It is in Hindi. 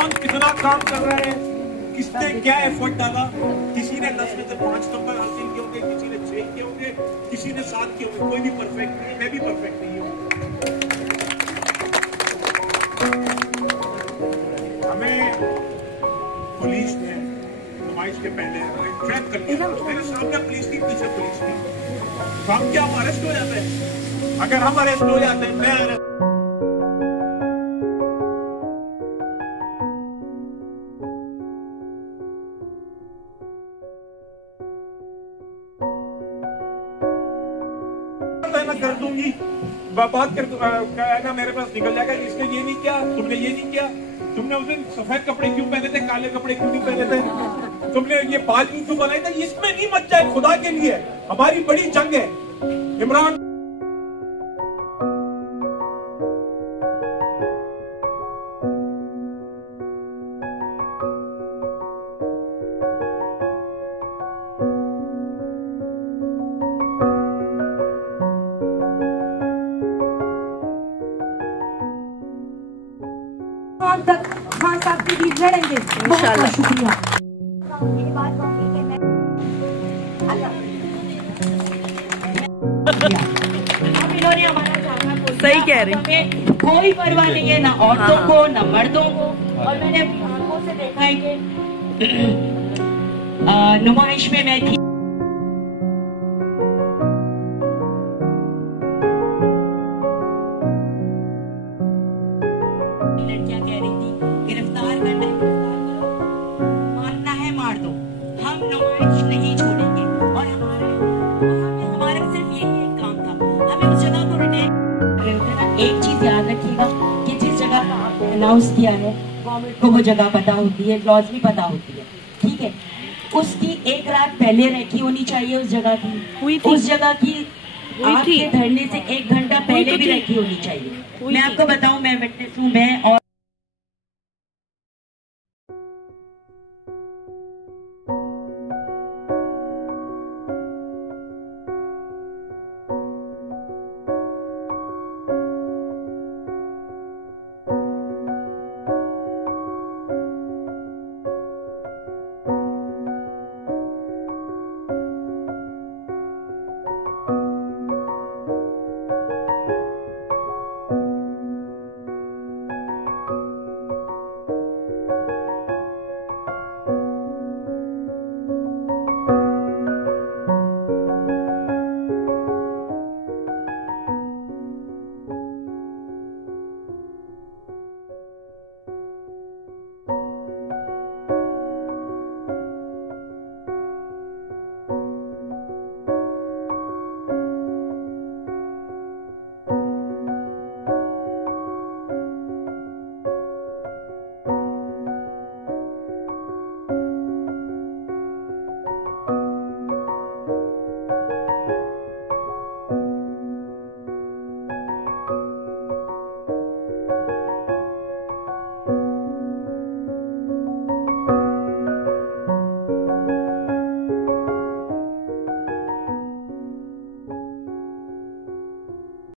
कौन कितना काम कर रहा है, किसने क्या एफर्ट डाला। किसी ने 10 में से 5 नंबर हासिल किए होंगे, किसी ने 6 किए होंगे, किसी ने 7 किए होंगे। कोई भी परफेक्ट नहीं, मैं भी परफेक्ट नहीं हूँ। हमें पुलिस ने नुमाइश के पहले ट्रैप कर लिया। मेरे सामने पुलिस थी, पीछे पुलिस थी, तो हम क्या हम अरेस्ट हो जाते हैं? अगर हम अरेस्ट हो जाते हैं, मैं अरेस्ट कर दूंगी, बात कर ना, मेरे पास निकल जाएगा। इसने ये नहीं किया, तुमने ये नहीं किया, तुमने उस दिन सफेद कपड़े क्यों पहने थे, काले कपड़े क्यों नहीं पहने थे, तुमने ये बाल क्यों बनाए थे। इसमें नहीं मच जाए, खुदा के लिए हमारी बड़ी जंग है। इमरान तक खान साहब के बीच लड़ेंगे इंशाल्लाह। शुक्रिया। इन्होंने हमारा जाना, सही कह रही, कोई परवाह नहीं है ना औरतों को ना मर्दों को। और मैंने अपनी आंखों से देखा है कि नुमाइश में मैं थी, लड़कियां कह रही थी गिरफ्तार करना है, गिरफ्तार करो, मारना है मार दो, हम नुमाइश नहीं छोड़ेंगे। और हमारा सिर्फ यही एक काम था, हमें उस जगह को रिटेन। एक चीज याद रखिएगा कि जिस जगह का आपने अनाउंस किया है, गवर्नमेंट को वो जगह पता होती है, लॉज भी पता होती है, ठीक है। उसकी एक रात पहले रखी होनी चाहिए, उस जगह की, उस जगह की आपके धरने से 1 घंटा पहले भी रखी होनी चाहिए। मैं आपको बताऊं, मैं विटनेस हूँ, मैं और